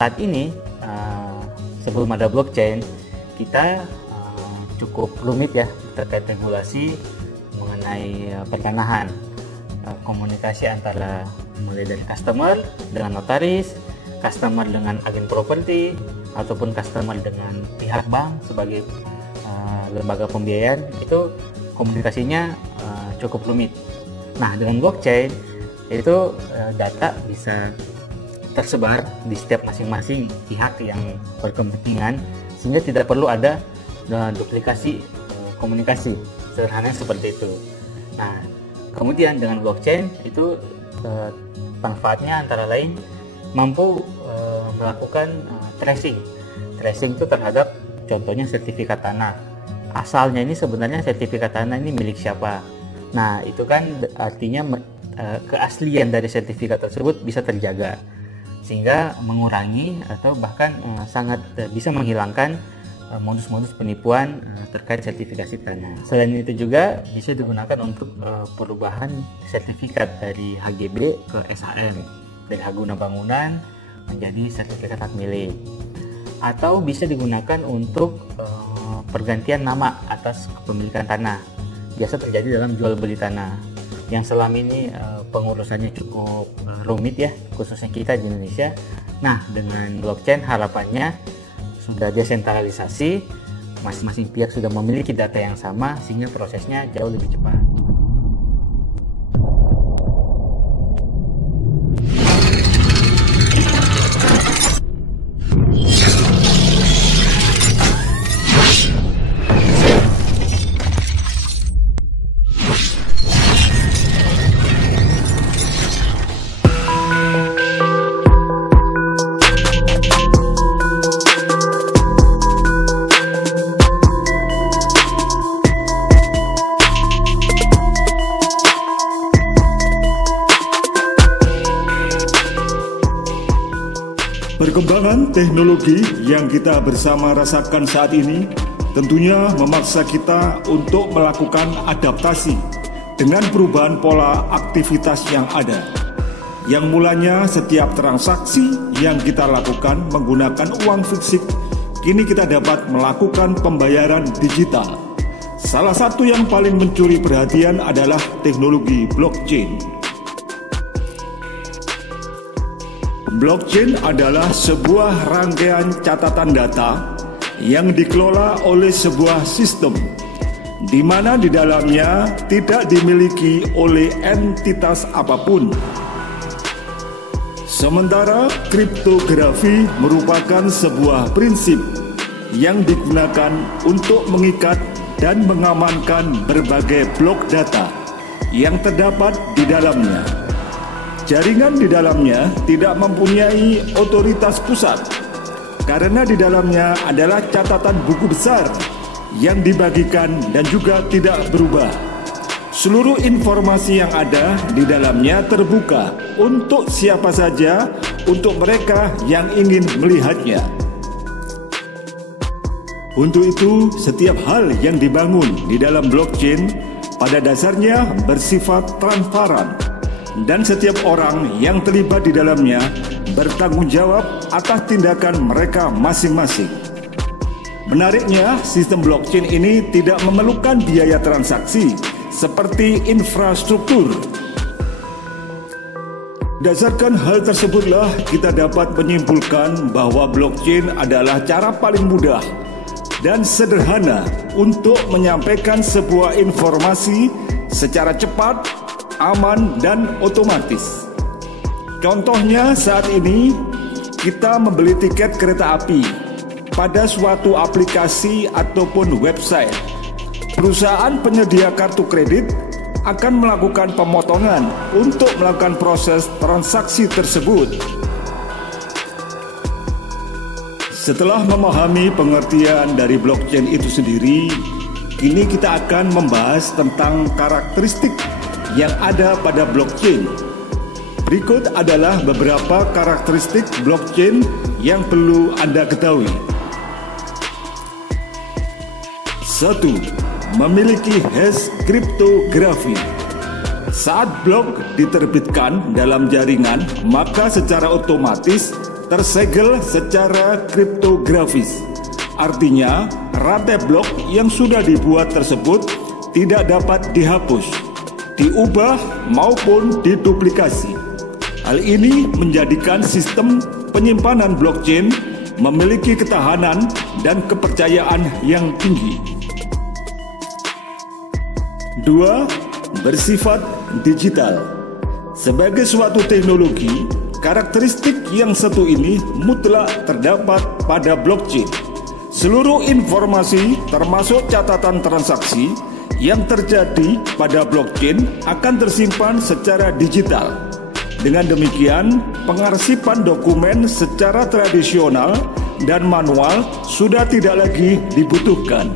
Saat ini sebelum ada blockchain, kita cukup rumit ya terkait regulasi mengenai pertanahan, komunikasi antara mulai dari customer dengan notaris, customer dengan agen properti, ataupun customer dengan pihak bank sebagai lembaga pembiayaan, itu komunikasinya cukup rumit. Nah, dengan blockchain itu data bisa tersebar di setiap masing-masing pihak yang berkepentingan, sehingga tidak perlu ada duplikasi komunikasi, sederhananya seperti itu. Nah, kemudian dengan blockchain itu manfaatnya antara lain mampu melakukan tracing itu terhadap contohnya sertifikat tanah. Asalnya ini sebenarnya sertifikat tanah ini milik siapa. Nah, itu kan artinya keaslian dari sertifikat tersebut bisa terjaga, sehingga mengurangi atau bahkan sangat bisa menghilangkan modus-modus penipuan terkait sertifikasi tanah. Selain itu juga bisa digunakan untuk perubahan sertifikat dari HGB ke SHM, dari hak guna bangunan menjadi sertifikat hak milik, atau bisa digunakan untuk pergantian nama atas kepemilikan tanah. Biasa terjadi dalam jual beli tanah yang selama ini pengurusannya cukup rumit ya, khususnya kita di Indonesia. Nah, dengan blockchain harapannya sudah desentralisasi, masing-masing pihak sudah memiliki data yang sama, sehingga prosesnya jauh lebih cepat. Perkembangan teknologi yang kita bersama rasakan saat ini tentunya memaksa kita untuk melakukan adaptasi dengan perubahan pola aktivitas yang ada. Yang mulanya setiap transaksi yang kita lakukan menggunakan uang fisik, kini kita dapat melakukan pembayaran digital. Salah satu yang paling mencuri perhatian adalah teknologi blockchain. Blockchain adalah sebuah rangkaian catatan data yang dikelola oleh sebuah sistem, di mana di dalamnya tidak dimiliki oleh entitas apapun. Sementara kriptografi merupakan sebuah prinsip yang digunakan untuk mengikat dan mengamankan berbagai blok data yang terdapat di dalamnya. Jaringan di dalamnya tidak mempunyai otoritas pusat, karena di dalamnya adalah catatan buku besar yang dibagikan dan juga tidak berubah. Seluruh informasi yang ada di dalamnya terbuka untuk siapa saja, untuk mereka yang ingin melihatnya. Untuk itu, setiap hal yang dibangun di dalam blockchain pada dasarnya bersifat transparan, dan setiap orang yang terlibat di dalamnya bertanggung jawab atas tindakan mereka masing-masing. Menariknya, sistem blockchain ini tidak memerlukan biaya transaksi seperti infrastruktur. Berdasarkan hal tersebutlah kita dapat menyimpulkan bahwa blockchain adalah cara paling mudah dan sederhana untuk menyampaikan sebuah informasi secara cepat, aman, dan otomatis. Contohnya saat ini kita membeli tiket kereta api pada suatu aplikasi ataupun website. Perusahaan penyedia kartu kredit akan melakukan pemotongan untuk melakukan proses transaksi tersebut. Setelah memahami pengertian dari blockchain itu sendiri, kini kita akan membahas tentang karakteristik yang ada pada blockchain. Berikut adalah beberapa karakteristik blockchain yang perlu Anda ketahui. 1. Memiliki hash kriptografi. Saat blok diterbitkan dalam jaringan, maka secara otomatis tersegel secara kriptografis. Artinya, rantai blok yang sudah dibuat tersebut tidak dapat dihapus, diubah maupun diduplikasi. Hal ini menjadikan sistem penyimpanan blockchain memiliki ketahanan dan kepercayaan yang tinggi. 2. Bersifat digital. Sebagai suatu teknologi, karakteristik yang satu ini mutlak terdapat pada blockchain. Seluruh informasi termasuk catatan transaksi yang terjadi pada blockchain akan tersimpan secara digital. Dengan demikian, pengarsipan dokumen secara tradisional dan manual sudah tidak lagi dibutuhkan.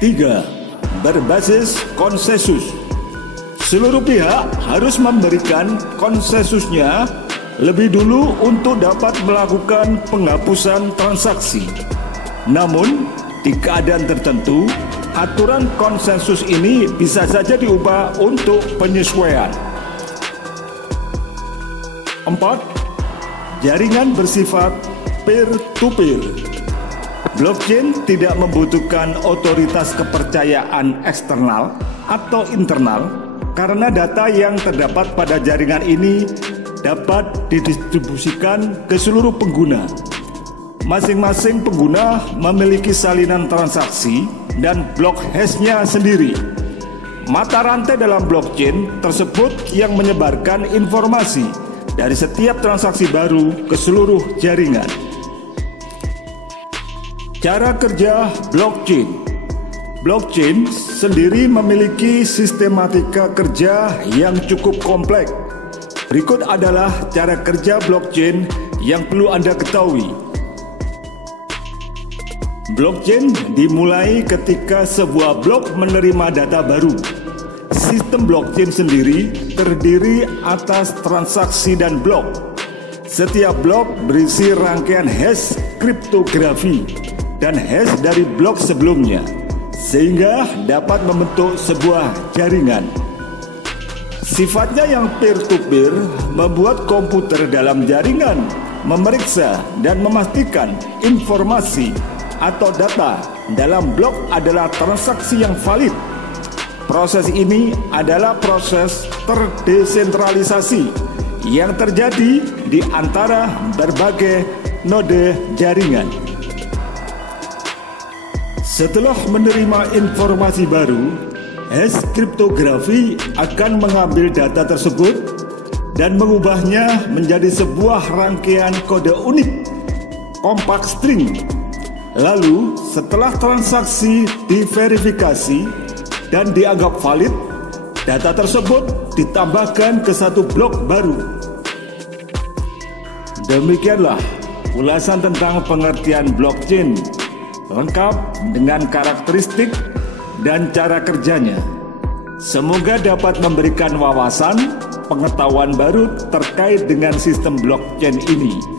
3. Berbasis konsensus. Seluruh pihak harus memberikan konsensusnya lebih dulu untuk dapat melakukan penghapusan transaksi. Namun, di keadaan tertentu, aturan konsensus ini bisa saja diubah untuk penyesuaian. 4. Jaringan bersifat peer-to-peer. Blockchain tidak membutuhkan otoritas kepercayaan eksternal atau internal karena data yang terdapat pada jaringan ini dapat didistribusikan ke seluruh pengguna. Masing-masing pengguna memiliki salinan transaksi dan blok hash-nya sendiri. Mata rantai dalam blockchain tersebut yang menyebarkan informasi dari setiap transaksi baru ke seluruh jaringan. Cara kerja blockchain. Blockchain sendiri memiliki sistematika kerja yang cukup kompleks. Berikut adalah cara kerja blockchain yang perlu Anda ketahui. Blockchain dimulai ketika sebuah blok menerima data baru. Sistem blockchain sendiri terdiri atas transaksi dan blok. Setiap blok berisi rangkaian hash kriptografi dan hash dari blok sebelumnya, sehingga dapat membentuk sebuah jaringan. Sifatnya yang peer-to-peer membuat komputer dalam jaringan memeriksa dan memastikan informasi atau data dalam blok adalah transaksi yang valid. Proses ini adalah proses terdesentralisasi yang terjadi di antara berbagai node jaringan. Setelah menerima informasi baru, hash kriptografi akan mengambil data tersebut dan mengubahnya menjadi sebuah rangkaian kode unik, kompak string. Lalu, setelah transaksi diverifikasi dan dianggap valid, data tersebut ditambahkan ke satu blok baru. Demikianlah ulasan tentang pengertian blockchain, lengkap dengan karakteristik dan cara kerjanya. Semoga dapat memberikan wawasan pengetahuan baru terkait dengan sistem blockchain ini.